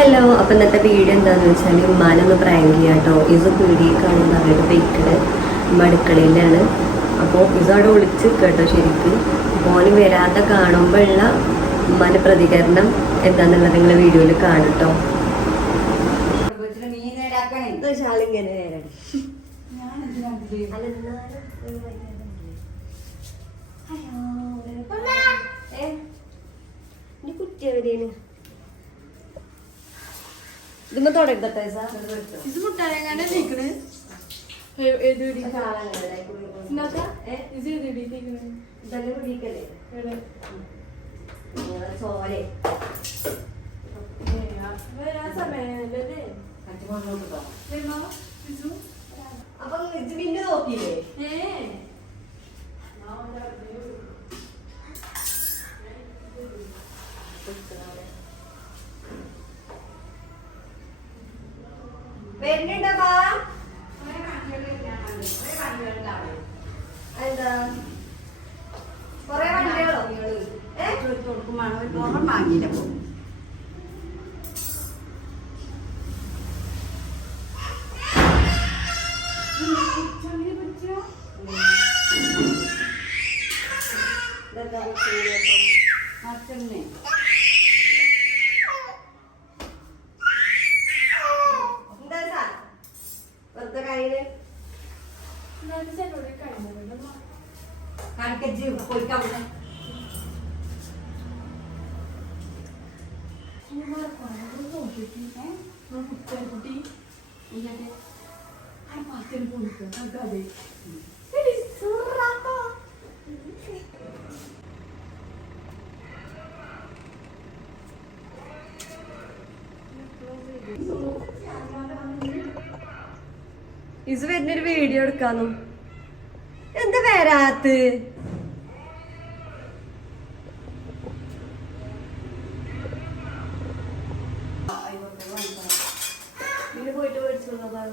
Hello, അപ്പം ഇന്നത്തെ video എന്താണെന്ന് വെച്ചാൽ ഉമ്മാനൊന്ന് പ്രാങ്ക് ചെയ്യാം കേട്ടോ. ഇത് പീടിയേക്കാണ് അവരുടെ വെയ്ക്കല്. ഉമ്മ അടുക്കളയിലാണ്. അപ്പോൾ ഇതവിടെ ഒളിച്ച് കേട്ടോ ശരിക്കും. മോന് വരാതെ കാണുമ്പോഴുള്ള ഉമ്മാൻ്റെ പ്രതികരണം എന്താണെന്നുള്ളത് നിങ്ങൾ വീഡിയോയിൽ കാണട്ടോ. ശാലിങ്ങനെ കുറ്റിയവരെയാണ് ഇതുമ്പോ തുടങ്ങട്ടെ ഇത് മുട്ടാരങ്ങാണ്ട് നീക്കണ് ചോലെ അപ്പൊ പിന്നെ നോക്കിയില്ലേ വരുന്നുണ്ടോ എന്താ കൊറേ വണ്ടികളോ വാങ്ങിയില്ല ഇത് വരുന്നൊരു വീഡിയോ എടുക്കാന്നു. എന്താ വരാത്ത്? പോയിട്ട് മേടിച്ചോളാം.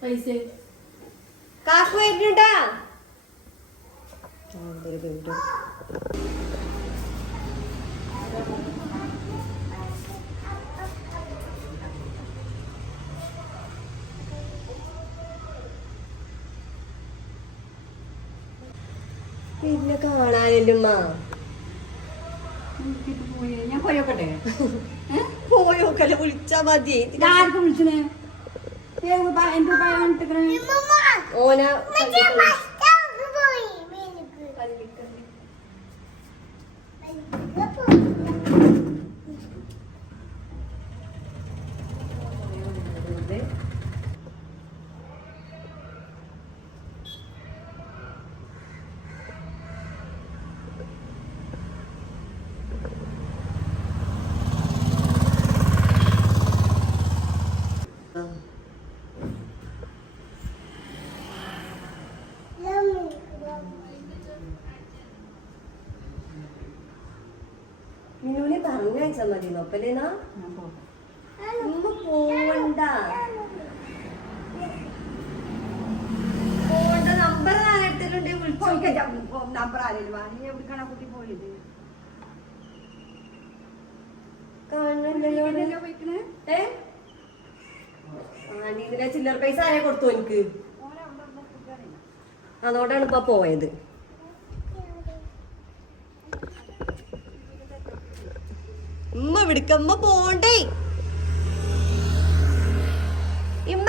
പൈസ കാക്കു വരുന്നുണ്ടാ? പിന്നെ കാണാനില്ലമ്മ. ഞാൻ പോയോക്കട്ടെ? പോയോക്കല്ലേ, വിളിച്ചാ മതി. ആർക്ക് വിളിച്ചേ? ഓന മിനുവിനെ പറഞ്ഞയച്ചാ മതി. നോപ്പല്ലേനാ പോവണ്ട. നമ്പർ നാലെടുത്തിട്ടുണ്ട്. നമ്പർ ആരെങ്കിലും വാങ്ങി എവിടെക്കാണ് കുട്ടി പോയത്? കാണണ്ടല്ലോ. ഇതിന്റെ ചില്ലറ പൈസ ആരെ കൊടുത്തു എനിക്ക്? അതോടാണ് ഇപ്പൊ പോയത്. ഉമ്മ വിളിക്കമ്മ പോണ്ടേ. ഇമ്മ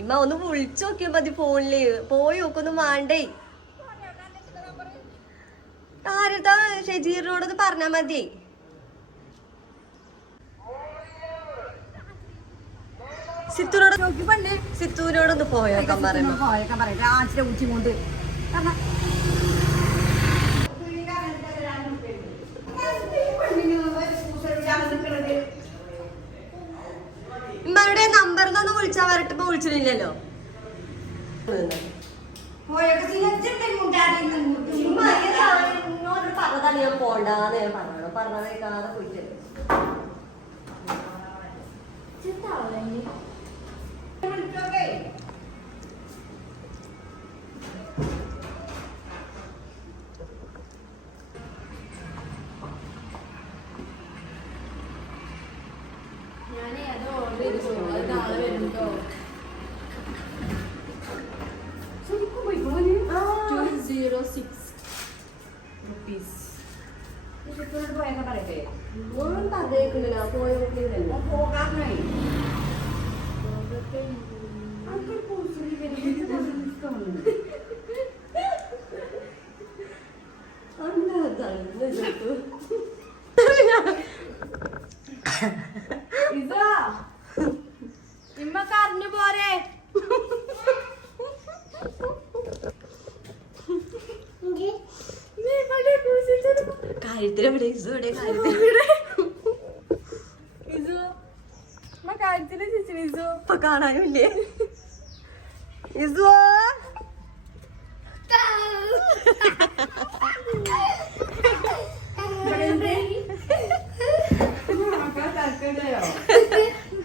ഇമ്മ ഒന്ന് വിളിച്ചു നോക്കിയാ മതി ഫോണില്. പോയി നോക്കൊന്നും വേണ്ടേ. ആരതാ ഷെജീറിനോടൊന്ന് പറഞ്ഞാ മതി. സിത്തുവിനോടൊന്ന് പോയേക്കാൻ പറയുമ്പോ ഉച്ചി കൊണ്ട് ഇമ്മയുടെ നമ്പറിലൊന്നും വിളിച്ചാ വരട്ടിപ്പോ വിളിച്ചിട്ടില്ലല്ലോ. പറഞ്ഞതാണ് ഞാൻ പോണ്ടാന്ന്. ഞാൻ പറഞ്ഞോ പറഞ്ഞതേക്കാതെ പോയിട്ട് ശരിക്കും പോയിക്കോളൂ. ഇപ്പോഴോട് പോയെന്നാ പറയട്ടെ. ഓൻ പോകാനായി. അതൊരു പൂച്ചെടി വരുന്നത് ഇഷ്ടമാണ്. ഇമ്മക്കറിഞ്ഞു പോരെ കാര്യത്തിലെവിടെ ഇസുവിടെ കാര്യത്തില് ഇപ്പൊ കാണാനില്ലേ ഇസു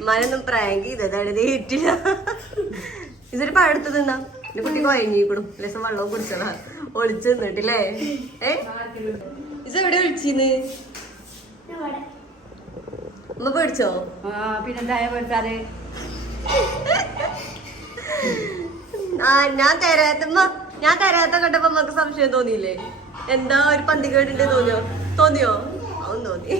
മനൊന്നും പ്രാങ്ക് ചെയ്തതാണ് ഏറ്റില്ല ഇതൊരു പഴത്ത് തിന്നാ എന്റെ കുട്ടി കൊയങ്ങിക്കൂടും ലസം വെള്ളവും കുടിച്ചതാ ഒളിച്ചു നിന്നിട്ടില്ലേ ഇതെവിടെ ഒളിച്ചിന്ന് അമ്മ പേടിച്ചോ പിന്നെന്തായ പേടിച്ചാല് ഞാൻ തരാത്ത കണ്ടപ്പോ നമുക്ക് സംശയം തോന്നിയില്ലേ എന്താ ഒരു പന്തികേടുണ്ട് തോന്നിയോ അവൻ തോന്നി